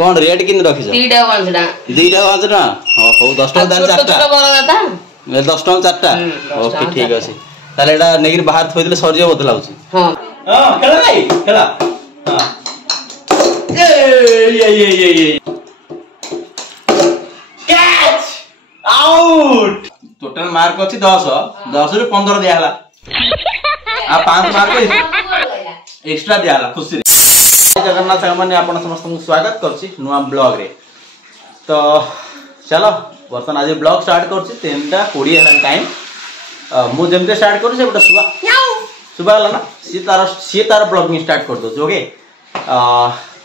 कौन रेट किन रखिस दीटा 5 टका दीटा 5 टका हो 10 टका दाल चारटा छोटा बड़ा दाता 10 टका चारटा ओके ठीक अछि ताले एटा नेगिर बाहर थोइ दिले सरजियो बदला होछि हां खेला भाई खेला हां ये कैच आउट टोटल मार्क अछि 10 10 रे 15 दिया हला आ 5 मार्क एक्स्ट्रा दिया हला खुशी रे जगन्नाथ सामान्य आपण समस्त स्वागत करछि नुवा ब्लॉग रे तो चलो बर्तन आज ब्लॉग स्टार्ट करछि 3:20 हला टाइम मु जेमते स्टार्ट करू से गोटे सुबह हला ना सी तार ब्लॉगिंग स्टार्ट कर दो ओके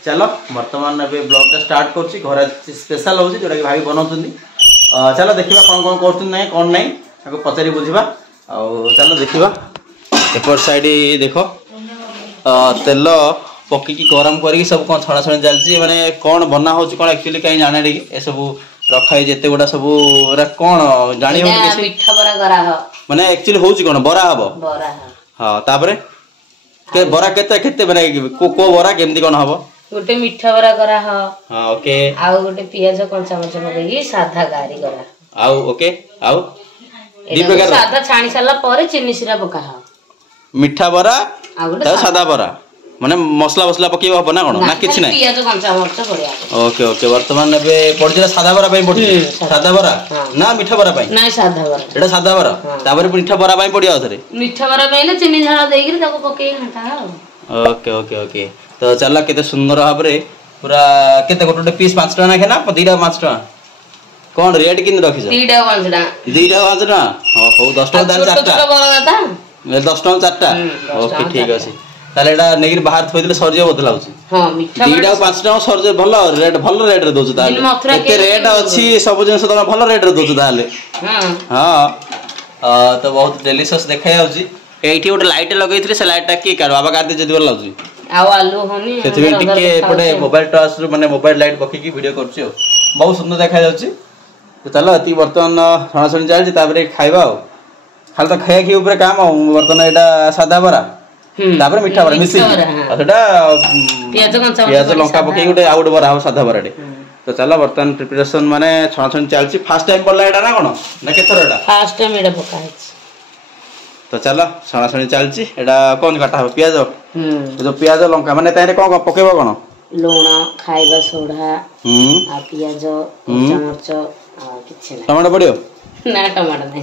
चलो वर्तमान ए ब्लॉग टा स्टार्ट करछि घर स्पेशल होछि जोटा कि भाई बनौछन्ती चलो देखिबा कोन कोन करछन नै कोन नै ताको पचारी बुझिबा आ चलो देखिबा एपर साइड देखो तेल पक्की की गरम करी सब कोन छणा छणी जालछि माने कोन बना होछि कोन एक्चुअली काई जाने रे ए सब रखाई जेते गोटा सब रा कोन जानि हो कि मिठा बरा करा हो माने एक्चुअली होछि कोन बरा हबो बरा हां तापरे के बरा केते केते बना को बरा केमती कोन हबो गोटे मिठा बरा करा हो हां ओके आ गोटे पियाज कंचा मरच पकई साधा गारी करा आ ओके आ दी प्रकार साधा छाणी साला परे चिनी सिरा पका हो मिठा बरा आ गोटे सादा बरा माने मसला मसला पकेबा हो ना कोन ना किछ नै पियाज कंचा मरच पड़िया ओके ओके वर्तमान एबे पड़जिला सादा बरा पई पड़छि सादा बरा ना मिठा बरा पई नै साधा बरा एटा सादा बरा तापर मिठा बरा पई पड़िया ओथरे मिठा बरा पई ना चिनी झाला देगिर ताको पकेई घंटा हो ओके ओके ओके तो चला केते सुंदर भाबरे पूरा केते गोटे पीस 5 टका ना खेना दीटा 5 टका कोन रेट किन रखिस दीटा 5 टका दीटा 5 टका हो 10 टका दाल चारटा छोटा बड़ा दाता 10 टका चारटा ओके ठीक अछि ताले एटा नेगिर बाहर थोइ दिले सरजियो बदला होछि हां मिठा दीटा 5 टका सरजियो भलो रेट रे दोछु ताले केते रेट अछि सब जिंस त भलो रेट रे दोछु ताले हां तो बहुत डिलीशियस देखाय होछि एठी गोटे लाइट लगैथिले से लाइट टा की कर बाबा गादी जदी बोल लाउछि आ आलू होनी सेति टिके पडे मोबाइल टॉर्च माने मोबाइल लाइट पकी की वीडियो करछि बहुत सुंदर देखा जाउछि तो चलो अति वर्तमान छणा छणी जालछि ताबरे खाइबा खाली तो खाया की ऊपर काम वर्तमान एटा सादा बरा ताबरे मिठा बरा मिसी सेटा पियाज लंका पकी गोटे आउट बरा हो सादा बराडे तो चलो वर्तमान प्रिपरेशन माने छणा छणी जालछि फर्स्ट टाइम पडला एटा ना कोन ना केथर एटा फर्स्ट टाइम एटा पका है तो चलो छणा छणी चलछि एटा कोन काटा हो पियाज जो पियाज लंका माने तारे कोन पकेबो कोन लूण खाइबा सोडा आ पियाज कच्चा मरच आ किछ नै टमाटर पडियो ना टमाटर नै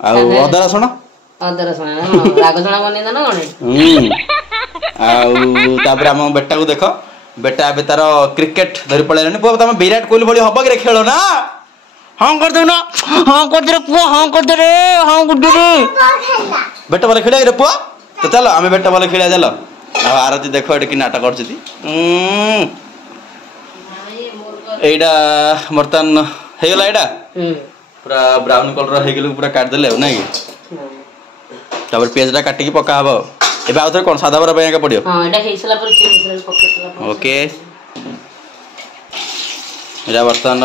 आ अदर रसुण राग जणा बनै दना कोन आ तापर हम बेटा को देखो बेटा अबे तार क्रिकेट धरि पळेलानी पुआ तम विराट कोहली भली हबो कि रे खेलो ना हां कर दो ना हां कर दे रे पुआ हां कर दे रे हां कर दे रे बेटा वाला खेला रे पुआ तो चलो हमें बेटा वाला खेला चलो आ आरती देखो एटा कि नाटक करछती एडा मर्तन हे गेला एडा पूरा ब्राउन कलर हे गेलु पूरा काट देले नै तबर पेज रा काटी के पका हबो एबे आउथरे कोन सादा बरा पया के पडियो हां एटा हेसला पर चिनी सिरा पकेसला ओके एडा बर्तन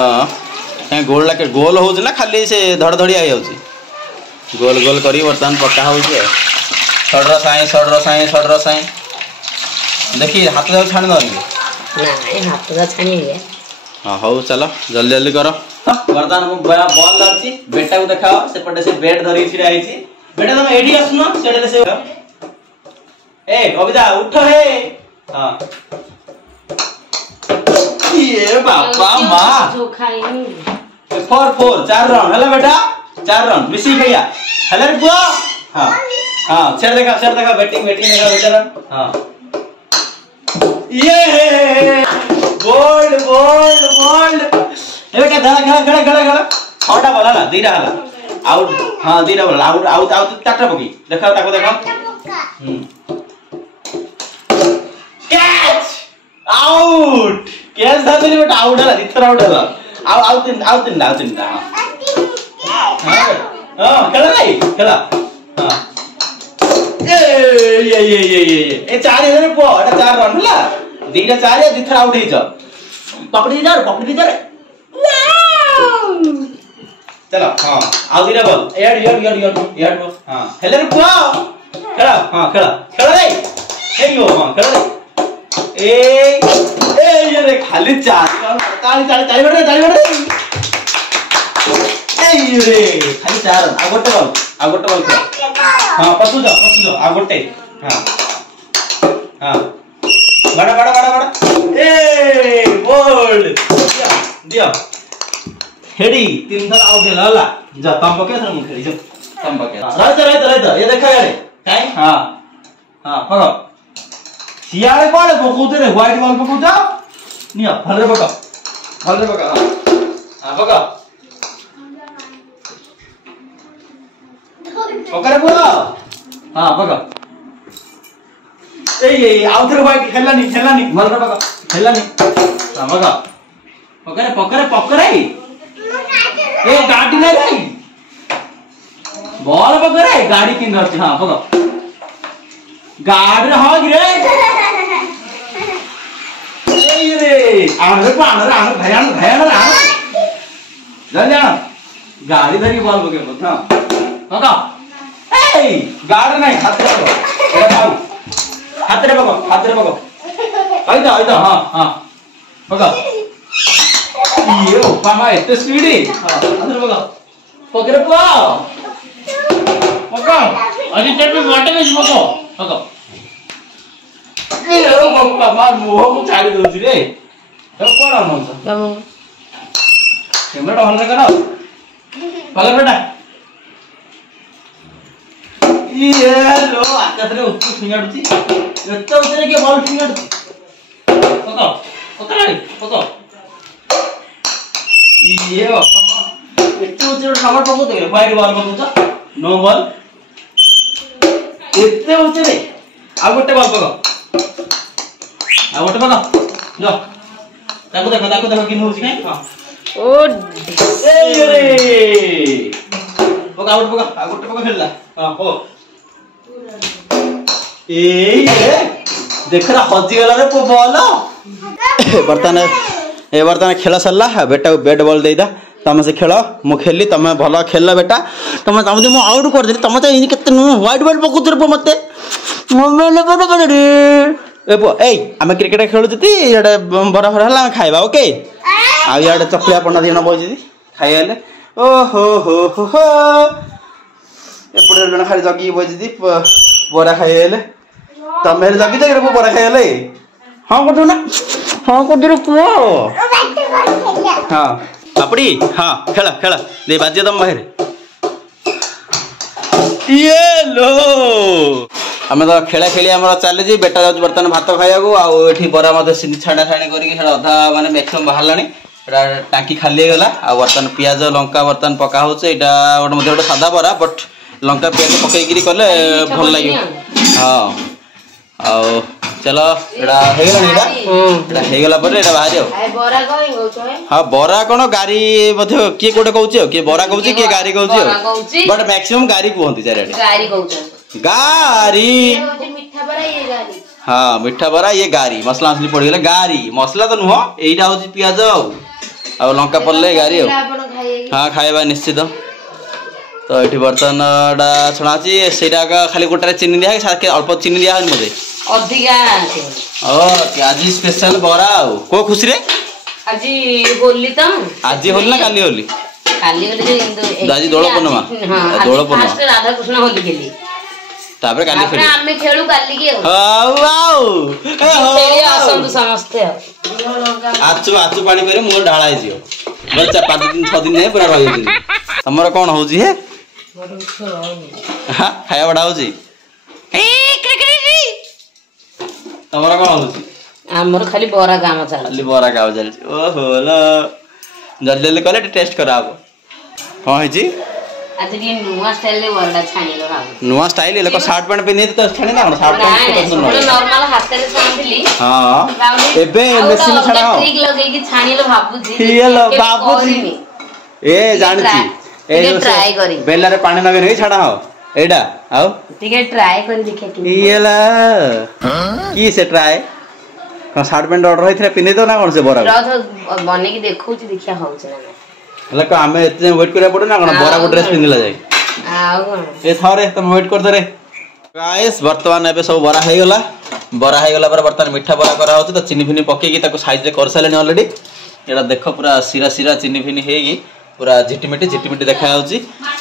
गोल लाके गोल हो ना खाली से धड़ धड़ी आई होची गोल गोल करी बर्तन पक्का हो जे सडर साई देखी हाथ जा छान दो ना ए हाथ जा छानी है हां हो चलो जल्दी जल्दी करो बर्तन बड़ा बॉल लाची बेटा को देखाओ से पटे से बैट धरी छिड़ा आई छी बेटा तुम एडी आसनो सेडे से ए कविता उठ हे हां ये बाबा मां जो खाई 4 4 रन हला बेटा 4 रन मिसी भैया हला रे बुआ हां हां छेड़ देखा बैटिंग देखा बेटा हां ये गोल्ड ए बेटा खड़ा छटा बोला ना दीटा हला आउट हां दीटा बोला आउट टाटा पकी देखा ताको देखा कैच आउट कैच धादली बेटा आउट हला इथर आउट हला आउ तीन हां खेला नहीं खेला हां ए 4 इधर पो एटा 4 रन हला दीटा 4 या दिथर आउट हे छ पकड़ी जा चलो हां आउ दीटा बॉल यार बॉल हां हेले रे पो खेला रे हे यो हां खेला रे ए ए रे खाली चार ताली ताली ताली बड़े ताली बड़े ए रे खाली चार आगोटे बॉल हां पसु जा आगोटे हां हां बड़ा बड़ा बड़ा बड़ा ए बोल्ड दिया हेडी 3 थर आउट होला जा तम पके थर मु खेली जा तम पके रहता ये देखा यार काय हां हां पकड़ सियारे कोले पकोते रे व्हाइट बॉल पकोता निया भले पका हां हां पका पकड़ बोला हां पका ए आउटर व्हाइट खेलना नहीं भले पका खेलना नहीं हां पका पकड़ ए गाड़ी नहीं बॉल पकड़ गाड़ी किन रहती हां पका गाड़ी हो रे ए रे आने भयान जा गाड़ी धरी बॉल पके मत हां पका ए गाड़ी नहीं हाथ रे पको आइदा हां पका ये पामा एते स्पीड हां हाथ रे पकड़ पका अजी चट में माटे में पका ए ओ बाबा मार मुह को छाड़ी दोसी रे तो कोन आनंद कम कैमरा ऑन करो पकड़ बेटा ये लो आकाश रे उत्तु फिंगाडुची एतो उतरे के बॉल फिंगाडुची पका ये एतो उतरे खबर पको दे वाइड बॉल पकोचा नो बॉल एते उतरे आ गोटे बॉल पको आ गोटे पको लो ताको देखो कि होउची काय हां ओ ए रे पका आ गोटे पका खेलला हां हो ए देखरा हजी गला रे बॉल बर्तन खेल सरला बेटा को बैट बॉल देदा तुम से खेल मु खेली तुम भल खेल बेटा तुम मु आउट कर दे तुम तो इन केते व्हाइट बॉल पकुतर मते आम क्रिकेट खेलुती इे बरा भर है खाइबा ओके आड़े चकलिया पंडा दिन बजी खाइले ओहो हो हो एपटे जन खाली जगी बजी बरा खाइले तमें जगी तो बरा खाइले हाँ कर ना हाँ कर पुओ हाँ अपड़ी हाँ खेल खेल दे बाजे तुम बाहर ये लो आम तो खेला खेली आम चली बेटा जाऊँ बर्तमान भात खाइबा आठी बरा मत छाड़ा छाणी कर अधा मानते मैक्सीम बाहर टांकी खाली गला आ बर्तमान पियाज लंका बर्तमान पका हो गोटे गोटे सादा बरा बट लंका पियाज पकईकरी कले भल लगे हाँ आओ चलो एटा बाहर हाँ बरा कौन गाड़ी किए गोटे कहूँ किए बरा कहूँ किए गाड़ी कहूँ बट मैक्सिमम गाड़ी कहते चारिटे गाड़ी हाँ मीठा बरा ये गाड़ी मसला मसली पड़गला गाड़ी मसला तो नुह यहीटा हूँ पियाज आ लंका पड़े गाड़ी हाँ खाइबा निश्चित तो ये बर्तमान छुणा से खाली गोटे चीनी दिया अल्प चीनी दिया मत आज स्पेशल बरा को खुशी रे आज होली तो आज होली ना काली होली आज दोल पूर्णिमा दोल पूर्णिमा राधा कृष्ण होली खेली तापर काली फेरी हमें खेलू काली के आसंतु समस्ते आचु आचु पानी करे मोर ढाळा हे जियो बच्चा 5 दिन 6 दिन नहीं पूरा रही दिन हमर कोन होजी हे हां खाया बडा होजी तमरा कोन होजी हमर खाली बोरा काम चल खाली बोरा काम चल ओहो लो जल्दी जल्दी करे टेस्ट कराबो हां हे जी आज ये नुवा स्टाइल ले वरडा छानी लो हां नुवा स्टाइल ले शर्ट पैंट पिने तो छानी ना शर्ट पैंट पसंद न नॉर्मल हाथ रे छानली हां एबे मशीन छाना हो ट्रिक लगे कि छानी लो बाबू जी ये लो बाबू जी ए जानची ए जो ट्राई करी बेला रे पानी नगे नहीं छाना हो एडा आओ ठीक है ट्राई कर देखे कि ये ला की से ट्राई हां शर्ट पैंट ऑर्डर होइथरे पिने तो ना कोन से बरा बने की देखौ छी देखिया हो छ ना हला का हमें इतने वेट करे पड़े ना कोन बरा को ड्रेस पिनला जाय आउ ए थारे तुम वेट कर दे रे गाइस वर्तमान एबे सब बरा हे गला बरा हो गला बर्तमान मीठा बरा करा होती तो चीनी फिनी पकेकी ताको साइज रे कर साले ऑलरेडी एटा देखो पूरा सिरा सिरा चीनी फिनी हेगी पूरा झिटिमिटी देखा होची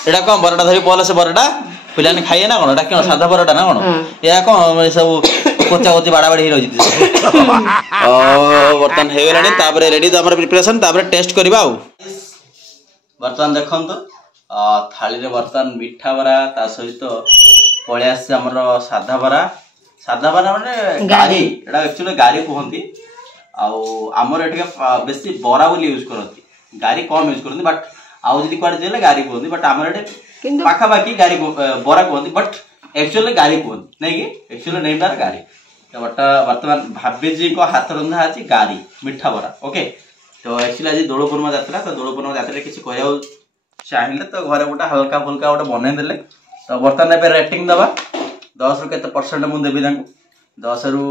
एटा कोन बराटा धरि पले से बराटा पिलाने खाइए ना कोन एटा कोन सादा बराटा ना कोन या कोन सब कोचा कोची बाड़ा बाड़ी रही ओ बर्तमान हे गलानी ताबरे रेडी तो हमर प्रिपरेशन ताबरे टेस्ट करबा आ बर्तमान देखन तो थाली रे बर्तमान मीठा बरा ता सहित पळे आसे हमर सादा बरा माने गारी एटा एक्चुअली गारी कहंती आउ हमर एटके बेसी बरा बोली यूज करती गारी कम यूज करती बट आउ जदी क्वाड जेले गारी कहंती बट हमर एटे पाखा बाकी गारी बरा कहंती बट एक्चुअली गारी कहंती नै कि एक्चुअली नेम तार गारी तो वर्तमान भाभी जी को हाथ रंधा अछि गारी मीठा बरा ओके तो एक्चुअली आज दोलपूर्णिमा यात्रा तो दोलपूर्णिमा यात्रा किसी कहया चाहिए तो घरे गोटा हल्का फुल्का गोटे बनै देले तो बर्तमान पे रेटिंग दबा 10 रु केते परसेंट मु देबी तांको 10 रु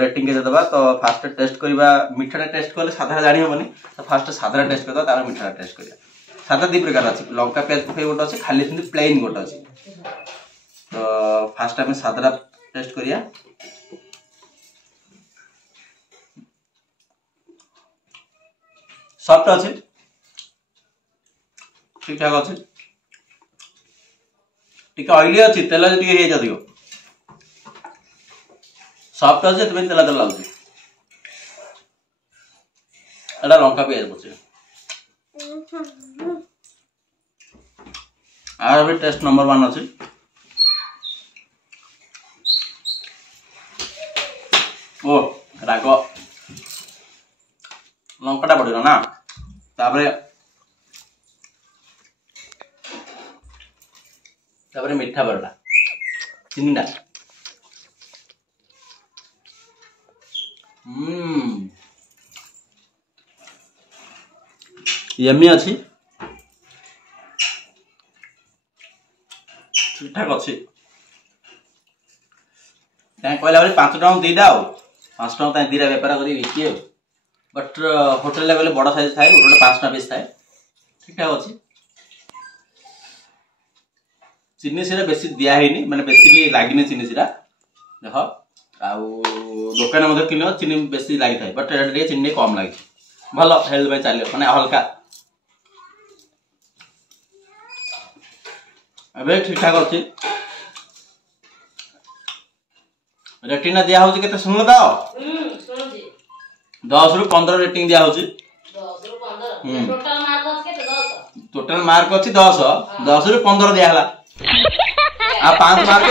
रेटिंग केते दबा तो फास्ट टेस्ट करबा मीठाटा टेस्ट करले साधा जानि होबनी तो फास्ट साधा टेस्ट करबा तार मीठाटा टेस्ट करिया साधा दी प्रकार अछि लंका प्याज पके गोटे अछि खाली सिंधी प्लेन गोटे अछि तो फास्ट हम साधा टेस्ट करिया सॉफ्ट अछि ठीक ठाक अछि टिके ऑयली अछि तेल जति हे जदियो सॉफ्ट अछि तबे तेल तेल लाଗୁଛି एटा लंका प्याज पछे आर भी टेस्ट नंबर 1 अछि ओ रागो लंकाटा पड़िला ना तापरे मीठा बरडा चिंडा यम्मी अछि ठीक ठाक अछि ताई कहला बले 5 टका दीदा आ 5 टका ताई दीरा व्यापार करी विकी बट होटल लेवल बड़ा साइज थाए गोटे 5 टका पीस थाए ठीक ठाक अछि चीनी सिरा बेसी दिया हैनी माने बेसी भी लागिनी चीनी सिरा देख आउ दुकान मध्ये किलो चीनी बेसी लागि थाए बट रेट चीनी कम लागि भलो हेल्थ बाय चालियो माने हल्का अबे ठीक ठाक अछि रेटिंग दिया होची केते सुन दाओ सुनजी 10 रु 15 रेटिंग दिया होची 10 रु 15 टोटल मार्क अछि केते 10 टोटल मार्क अछि 10 रु 15 दिया हला आ 5 मार्क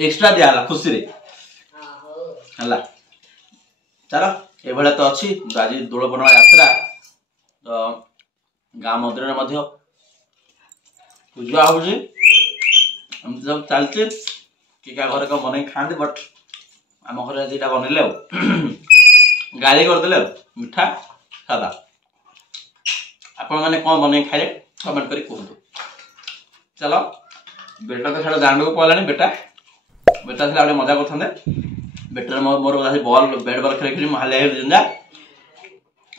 एक्स्ट्रा दिया हला खुशी रे हला चलो ए भले तो अछि आज दोलपूर्णिमा यात्रा तो गाम मंदिर रे मध्य पूजा होजी हम सब चलते कि का घर का बनै खांदे बट हम घर जेटा बनेले गाली कर देले मिठा सादा आपण माने कोन बनै खाइले कमेंट करी कहू चलो बेटा तो छाड़ दांड को पलानी बेटा से आडे मजा करथंदे बेटर मोर बॉल बैट बॉल खेल खेली महले जंजा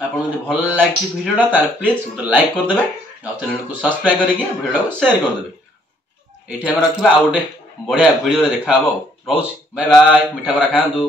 आपण जदि भल लागछि वीडियोटा तार प्लीज गोटे लाइक कर देबे और चैनल को सब्सक्राइब करके वीडियो को शेयर कर देबे एठी हम रखिबा आ गोटे बढ़िया वीडियो रे देखा हबो रहउछि बाय बाय मिठा बरा खांदु